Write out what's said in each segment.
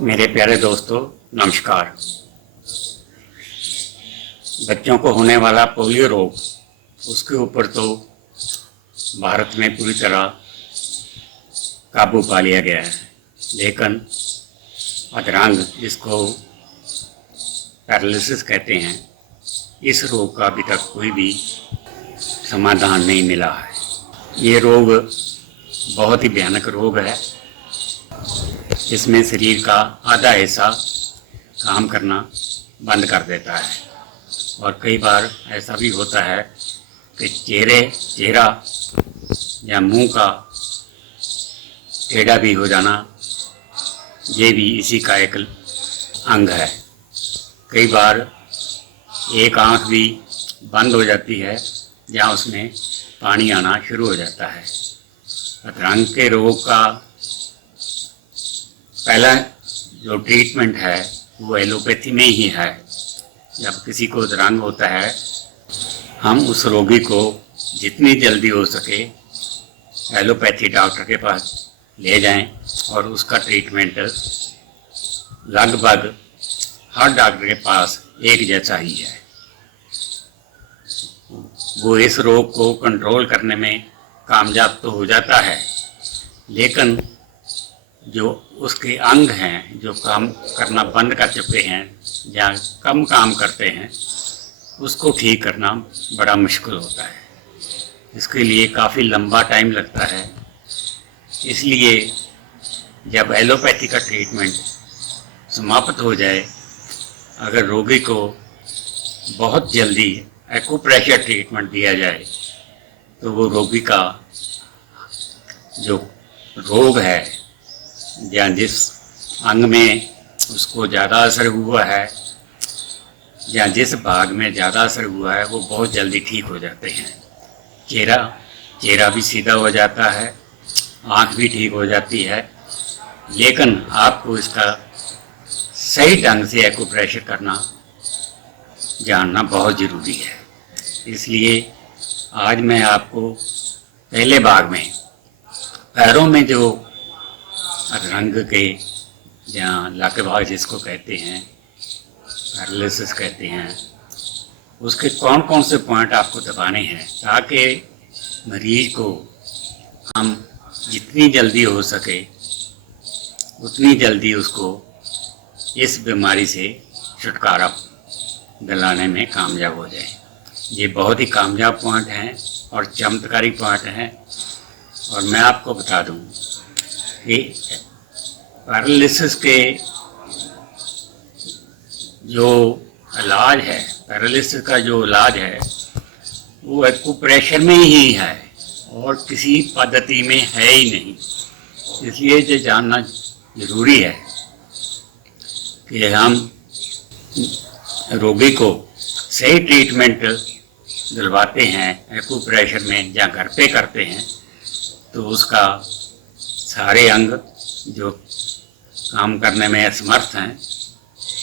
मेरे प्यारे दोस्तों, नमस्कार। बच्चों को होने वाला पोलियो रोग, उसके ऊपर तो भारत में पूरी तरह काबू पा लिया गया है, लेकिन अधरंग, जिसको पैरालिसिस कहते हैं, इस रोग का अभी तक कोई भी समाधान नहीं मिला है। ये रोग बहुत ही भयानक रोग है। इसमें शरीर का आधा हिस्सा काम करना बंद कर देता है और कई बार ऐसा भी होता है कि चेहरा या मुंह का टेढ़ा भी हो जाना, ये भी इसी का एक अंग है। कई बार एक आंख भी बंद हो जाती है या उसमें पानी आना शुरू हो जाता है। अधरंग के रोग का पहला जो ट्रीटमेंट है वो एलोपैथी में ही है। जब किसी को अधरंग होता है, हम उस रोगी को जितनी जल्दी हो सके एलोपैथी डॉक्टर के पास ले जाएं और उसका ट्रीटमेंट लगभग हर डॉक्टर के पास एक जैसा ही है। वो इस रोग को कंट्रोल करने में कामयाब तो हो जाता है, लेकिन जो उसके अंग हैं जो काम करना बंद कर चुके हैं या कम काम करते हैं, उसको ठीक करना बड़ा मुश्किल होता है। इसके लिए काफ़ी लंबा टाइम लगता है। इसलिए जब एलोपैथी का ट्रीटमेंट समाप्त हो जाए, अगर रोगी को बहुत जल्दी एक्यूप्रेशर ट्रीटमेंट दिया जाए तो वो रोगी का जो रोग है या जिस अंग में उसको ज़्यादा असर हुआ है या जिस भाग में ज़्यादा असर हुआ है, वो बहुत जल्दी ठीक हो जाते हैं। चेहरा भी सीधा हो जाता है, आँख भी ठीक हो जाती है, लेकिन आपको इसका सही ढंग से एक्यूप्रेशर करना जानना बहुत ज़रूरी है। इसलिए आज मैं आपको पहले भाग में पैरों में जो अधरंग के या लाकेबाज जिसको कहते हैं, पैरालिसिस कहते हैं, उसके कौन कौन से पॉइंट आपको दबाने हैं ताकि मरीज को हम जितनी जल्दी हो सके उतनी जल्दी उसको इस बीमारी से छुटकारा दिलाने में कामयाब हो जाए। ये बहुत ही कामयाब पॉइंट हैं और चमत्कारी पॉइंट हैं। और मैं आपको बता दूं कि पैरालिसिस के जो इलाज है, पैरालिसिस का जो इलाज है वो एक्यूप्रेशर में ही है और किसी पद्धति में है ही नहीं। इसलिए ये जानना ज़रूरी है कि हम रोगी को सही ट्रीटमेंट दिलवाते हैं एक्यूप्रेशर में या घर पे करते हैं तो उसका सारे अंग जो काम करने में असमर्थ हैं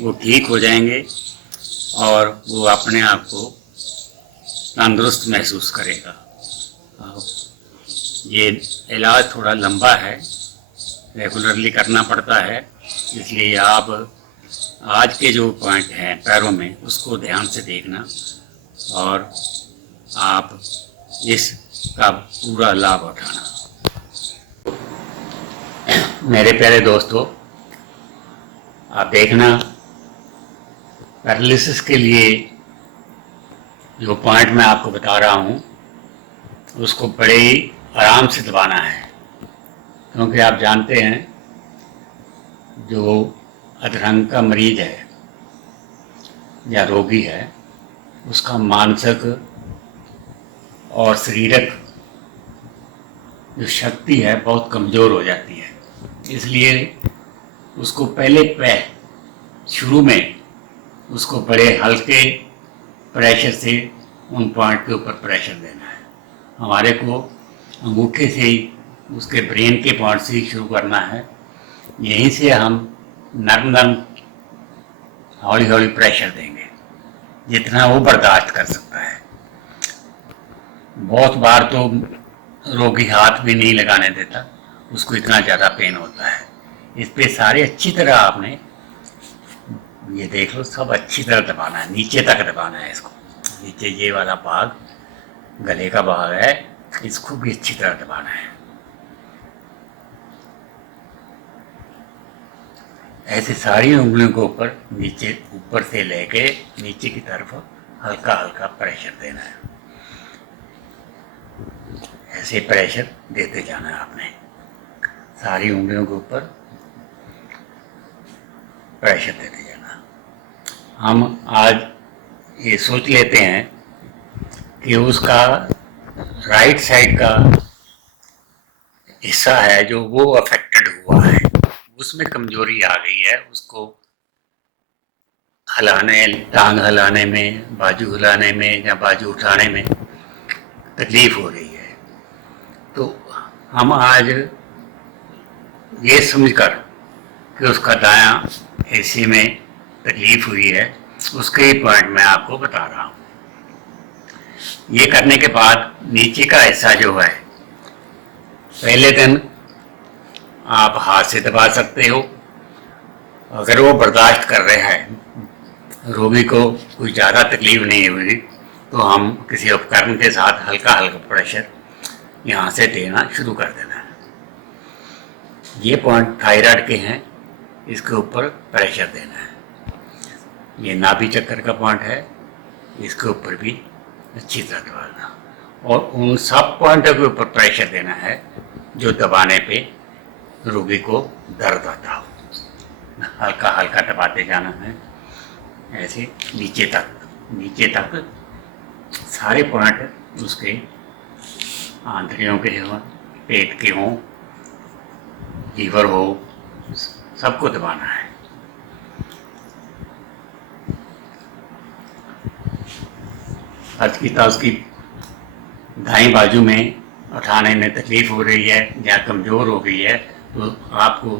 वो ठीक हो जाएंगे और वो अपने आप को तंदुरुस्त महसूस करेगा। ये इलाज थोड़ा लंबा है, रेगुलरली करना पड़ता है। इसलिए आप आज के जो पॉइंट हैं पैरों में उसको ध्यान से देखना और आप इसका पूरा लाभ उठाना। मेरे प्यारे दोस्तों, आप देखना, पैरालिसिस के लिए जो पॉइंट मैं आपको बता रहा हूँ उसको बड़े ही आराम से दबाना है, क्योंकि आप जानते हैं जो अधरंग का मरीज है या रोगी है उसका मानसिक और शारीरिक जो शक्ति है बहुत कमज़ोर हो जाती है। इसलिए उसको पहले शुरू में उसको बड़े हल्के प्रेशर से उन पॉइंट के ऊपर प्रेशर देना है। हमारे को अंगूठे से ही उसके ब्रेन के पॉइंट से ही शुरू करना है। यहीं से हम नरम हौली हौली प्रेशर देंगे जितना वो बर्दाश्त कर सकता है। बहुत बार तो रोगी हाथ भी नहीं लगाने देता, उसको इतना ज़्यादा पेन होता है। इस पे सारे अच्छी तरह आपने ये देख लो, सब अच्छी तरह दबाना है, नीचे तक दबाना है इसको। नीचे ये वाला भाग गले का भाग है, इसको भी अच्छी तरह दबाना है। ऐसे सारी उंगलियों को ऊपर नीचे, ऊपर से लेके नीचे की तरफ हल्का हल्का प्रेशर देना है। ऐसे प्रेशर देते जाना है आपने, सारी उंगलियों के ऊपर प्रेशर देते जाना। हम आज ये सोच लेते हैं कि उसका राइट साइड का हिस्सा है जो वो अफेक्टेड हुआ है, उसमें कमजोरी आ गई है, उसको हिलाने, टांग हिलाने में, बाजू हिलाने में या बाजू उठाने में तकलीफ हो रही है। तो हम आज ये समझकर कि उसका दायां हिस्से में तकलीफ हुई है, उसके ही पॉइंट मैं आपको बता रहा हूँ। ये करने के बाद नीचे का हिस्सा जो है, पहले दिन आप हाथ से दबा सकते हो। अगर वो बर्दाश्त कर रहा है, रोगी को कोई ज़्यादा तकलीफ नहीं हुई, तो हम किसी उपकरण के साथ हल्का हल्का प्रेशर यहाँ से देना शुरू कर देना है। ये पॉइंट थायराइड के हैं, इसके ऊपर प्रेशर देना है। ये नाभि चक्कर का पॉइंट है, इसके ऊपर भी अच्छी तरह दबाना, और उन सब पॉइंटों के ऊपर प्रेशर देना है जो दबाने पे रोगी को दर्द आता हो। हल्का हल्का दबाते जाना है, ऐसे नीचे तक सारे पॉइंट उसके आंतड़ियों के हों, पेट के हों, लीवर हो, सबको दबाना है। अर्थ की उसकी दाईं बाजू में उठाने में तकलीफ हो रही है या कमज़ोर हो गई है, तो आपको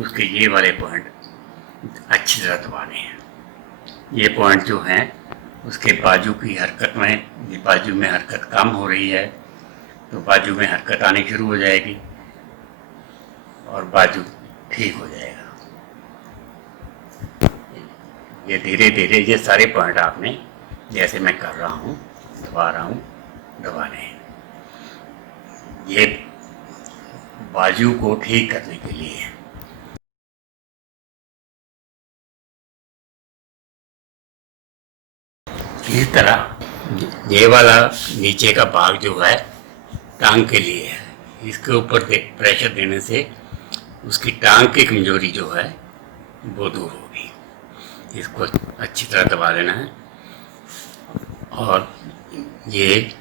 उसके ये वाले पॉइंट अच्छी तरह दबाने हैं। ये पॉइंट जो हैं उसके बाजू की हरकत में, ये बाजू में हरकत कम हो रही है तो बाजू में हरकत आनी शुरू हो जाएगी और बाजू ठीक हो जाएगा। ये धीरे धीरे ये सारे पॉइंट आपने, जैसे मैं कर रहा हूँ, दबा रहा हूँ, दबाने हैं। ये बाजू को ठीक करने के लिए है। इस तरह ये वाला नीचे का भाग जो है टांग के लिए है, इसके ऊपर प्रेशर देने से उसकी टांग की कमजोरी जो है वो दूर होगी। इसको अच्छी तरह दबा देना है और ये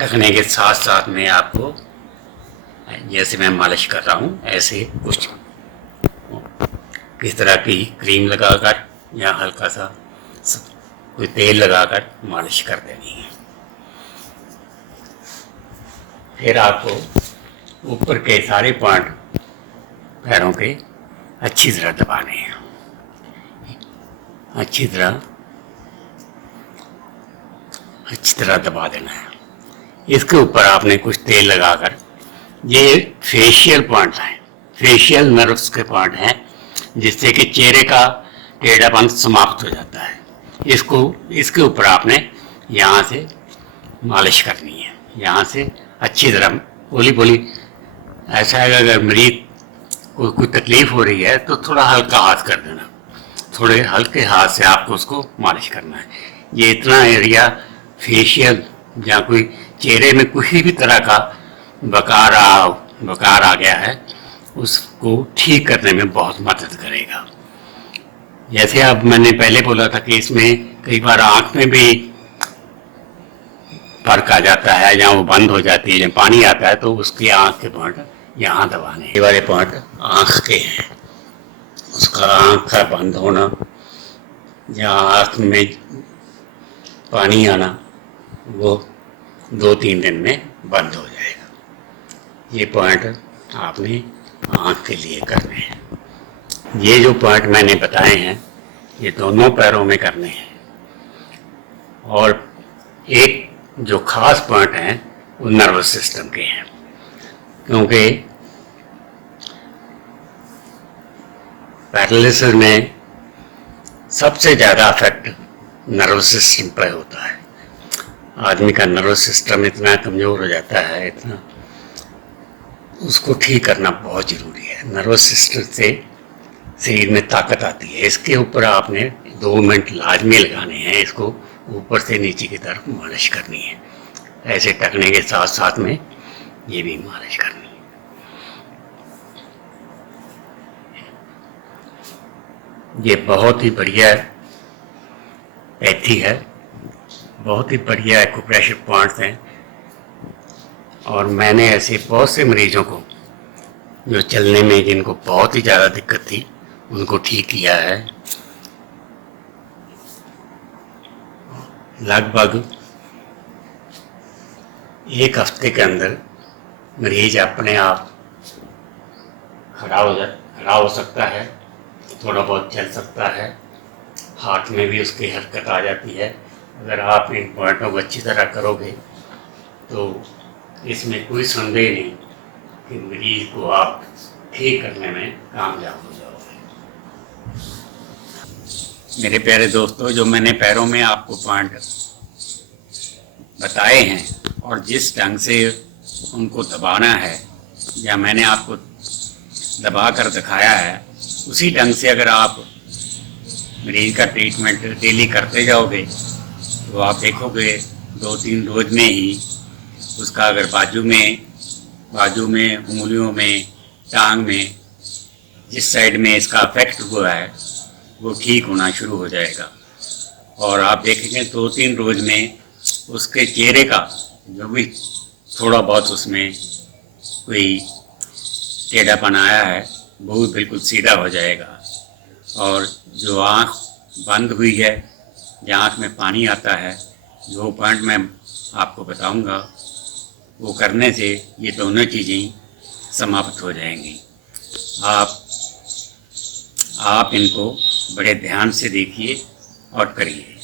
रखने के साथ साथ में आपको, जैसे मैं मालिश कर रहा हूँ, ऐसे कुछ किस तरह की क्रीम लगाकर या हल्का सा कोई तेल लगाकर मालिश कर देनी है। फिर आपको ऊपर के सारे पॉइंट पैरों के अच्छी तरह दबाने हैं, अच्छी तरह दबा देना है। इसके ऊपर आपने कुछ तेल लगाकर, ये फेशियल पॉइंट हैं, फेशियल नर्व्स के पॉइंट हैं, जिससे कि चेहरे का टेढ़ापन समाप्त हो जाता है। इसके ऊपर आपने यहाँ से मालिश करनी है, यहाँ से अच्छी तरह पोली पोली। ऐसा है अगर मरीज को कोई तकलीफ हो रही है तो थोड़ा हल्का हाथ कर देना, थोड़े हल्के हाथ से आपको उसको मालिश करना है। ये इतना एरिया फेशियल या कोई चेहरे में किसी भी तरह का बकार आ गया है, उसको ठीक करने में बहुत मदद करेगा। जैसे अब मैंने पहले बोला था कि इसमें कई बार आँख में भी फर्क आ जाता है, या वो बंद हो जाती है, जब पानी आता है तो उसकी आँख के पॉइंट यहाँ दबाने। ये वाले पॉइंट आँख के हैं, उसका आँख का बंद होना या आँख में पानी आना, वो 2-3 दिन में बंद हो जाएगा। ये पॉइंट आपने आँख के लिए करने हैं। ये जो पॉइंट मैंने बताए हैं ये दोनों पैरों में करने हैं, और एक जो खास पॉइंट हैं वो नर्वस सिस्टम के हैं, क्योंकि पैरालिसिस में सबसे ज़्यादा इफेक्ट नर्वस सिस्टम पर होता है। आदमी का नर्वस सिस्टम इतना कमज़ोर हो जाता है, इतना उसको ठीक करना बहुत ज़रूरी है। नर्वस सिस्टम से शरीर में ताकत आती है। इसके ऊपर आपने 2 मिनट लाजमी लगाने हैं। इसको ऊपर से नीचे की तरफ मालिश करनी है। ऐसे टकने के साथ साथ में ये भी मालिश करनी है। ये बहुत ही बढ़िया पैथी है, बहुत ही बढ़िया एक्यूप्रेशर पॉइंट्स हैं। और मैंने ऐसे बहुत से मरीजों को जो चलने में जिनको बहुत ही ज़्यादा दिक्कत थी उनको ठीक किया है। लगभग 1 हफ्ते के अंदर मरीज अपने आप खड़ा हो सकता है, थोड़ा बहुत चल सकता है, हाथ में भी उसकी हरकत आ जाती है। अगर आप इन पॉइंटों को अच्छी तरह करोगे तो इसमें कोई संदेह नहीं कि मरीज को आप ठीक करने में कामयाब हो जाओगे। मेरे प्यारे दोस्तों, जो मैंने पैरों में आपको पॉइंट बताए हैं और जिस ढंग से उनको दबाना है या मैंने आपको दबा कर दिखाया है, उसी ढंग से अगर आप मरीज का ट्रीटमेंट डेली करते जाओगे तो आप देखोगे 2-3 रोज में ही उसका अगर बाजू में, उंगलियों में, टांग में, जिस साइड में इसका अफेक्ट हुआ है वो ठीक होना शुरू हो जाएगा। और आप देखेंगे 2-3 रोज में उसके चेहरे का जो भी थोड़ा बहुत उसमें कोई टेढ़ापन आया है वो बिल्कुल सीधा हो जाएगा। और जो आँख बंद हुई है या आँख में पानी आता है, जो पॉइंट मैं आपको बताऊंगा वो करने से ये दोनों चीज़ें समाप्त हो जाएंगी। आप इनको बड़े ध्यान से देखिए और करिए।